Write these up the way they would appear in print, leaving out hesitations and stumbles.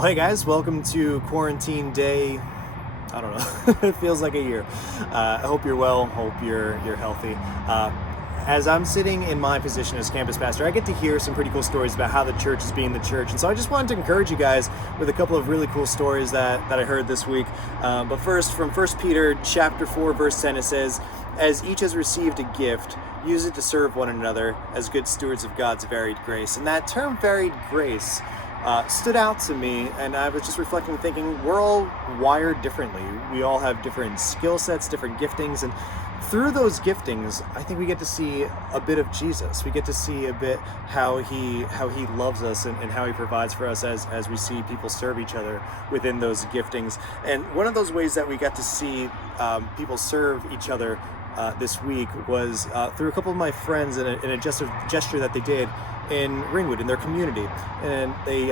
Well, hey guys, welcome to quarantine day. I don't know. It feels like a year. I hope you're well. Hope you're healthy. As I'm sitting in my position as campus pastor, I get to hear some pretty cool stories about how the church is being the church. And so I just wanted to encourage you guys with a couple of really cool stories that I heard this week. But first, from 1 Peter chapter 4, verse 10, it says, "As each has received a gift, use it to serve one another as good stewards of God's varied grace." And that term varied grace stood out to me, and I was just reflecting and thinking, we're all wired differently. We all have different skill sets, different giftings, and through those giftings, I think we get to see a bit of Jesus. We get to see a bit how he loves us and how he provides for us as we see people serve each other within those giftings. And one of those ways that we got to see people serve each other this week was through a couple of my friends in a gesture that they did in Ringwood, in their community. And they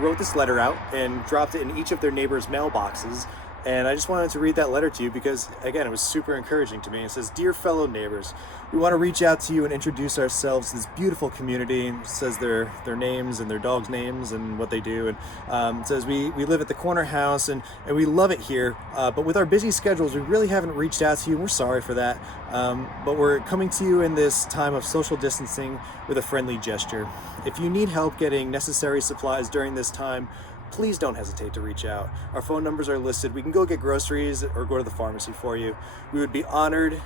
wrote this letter out and dropped it in each of their neighbors' mailboxes. And I just wanted to read that letter to you because, again, it was super encouraging to me. It says, "Dear fellow neighbors, we want to reach out to you and introduce ourselves to this beautiful community." It says their names and their dogs' names and what they do. And it says, we live at the corner house and we love it here. But with our busy schedules, we really haven't reached out to you. And we're sorry for that. But we're coming to you in this time of social distancing with a friendly gesture. If you need help getting necessary supplies during this time, please don't hesitate to reach out. Our phone numbers are listed. We can go get groceries or go to the pharmacy for you. We would be honored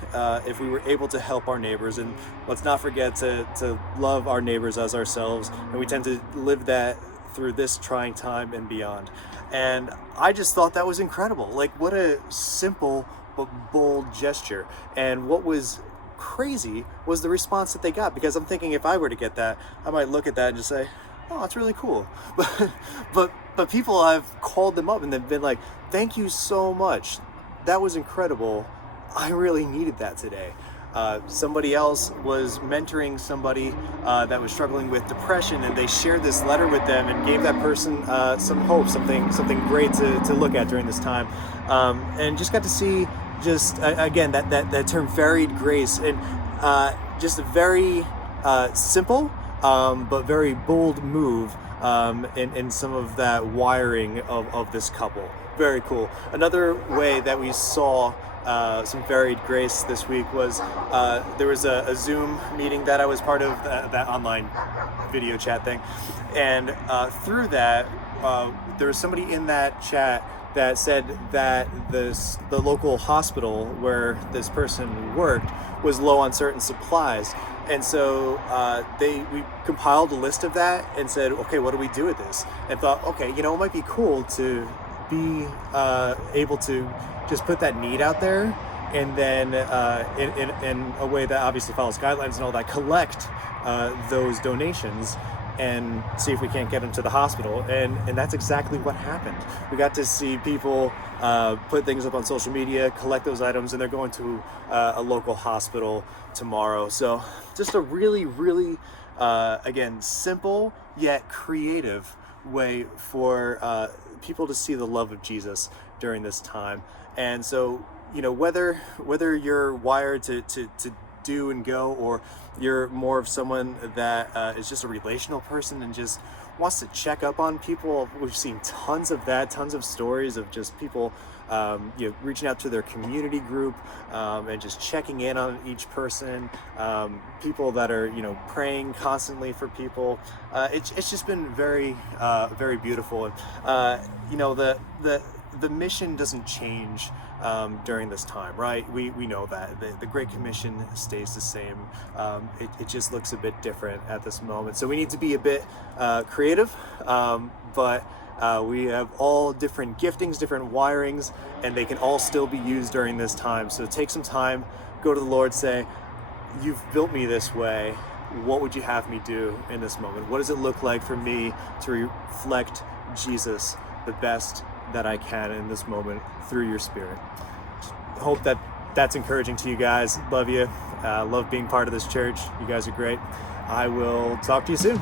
if we were able to help our neighbors. And let's not forget to love our neighbors as ourselves. And we tend to live that through this trying time and beyond. And I just thought that was incredible. Like, what a simple but bold gesture. And what was crazy was the response that they got, because I'm thinking if I were to get that, I might look at that and just say, "Oh, that's really cool." But people, I've called them up and they've been like, "Thank you so much. That was incredible. I really needed that today." Somebody else was mentoring somebody that was struggling with depression, and they shared this letter with them and gave that person some hope, something great to look at during this time, and just got to see again that term varied grace, and just a very simple but very bold move in some of that wiring of this couple. Very cool. Another way that we saw some varied grace this week was there was a Zoom meeting that I was part of, that online video chat thing, and through that there was somebody in that chat that said that the local hospital where this person worked was low on certain supplies. And so we compiled a list of that and said, okay, what do we do with this? And thought, okay, it might be cool to be able to just put that need out there, and then in a way that obviously follows guidelines and all that, collect those donations and see if we can't get them to the hospital. And that's exactly what happened. We got to see people put things up on social media, collect those items, and they're going to a local hospital tomorrow. So just a really, really, again, simple yet creative way for people to see the love of Jesus during this time. And so, whether you're wired to do and go, or you're more of someone that is just a relational person and just wants to check up on people, we've seen tons of that, tons of stories of just people reaching out to their community group and just checking in on each person, people that are praying constantly for people. It's just been very very beautiful. And the mission doesn't change during this time, right? We know that the Great Commission stays the same. It just looks a bit different at this moment. So we need to be a bit creative, but we have all different giftings, different wirings, and they can all still be used during this time. So take some time, go to the Lord, say, "You've built me this way. What would you have me do in this moment? What does it look like for me to reflect Jesus the best that I can in this moment through your Spirit?" Hope that's encouraging to you guys. Love you. Love being part of this church. You guys are great. I will talk to you soon.